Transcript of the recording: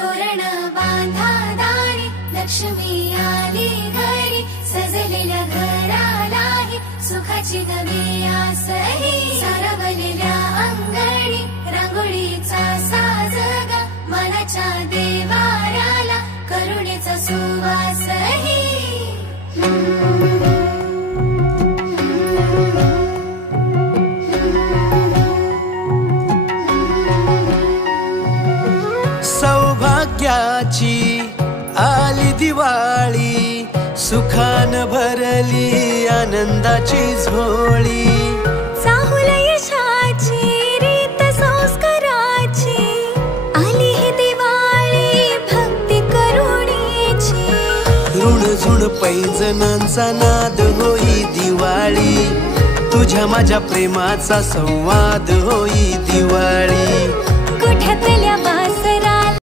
तोरण बांधा दारी, लक्ष्मी आली घरी, सजलेल्या घरालाही सुखाची नवी आसही. सारवलेल्या अंगणी रांगोळीचा साजगा, मनाच्या देवाऱ्याला करुणेचा सुवासही. सौभाग्याची आली दिवाळी, सुखान भरली आनंदाची झोळी. चाहुल यशाची रीत संस्काराची, आली ही दिवाळी भक्ती करुणेची. ऋण झुण पैंजणांचा नाद होई दिवाळी, तुझ्या माझ्या प्रेमाचा संवाद होई दिवाळी. कोठ्यातल्या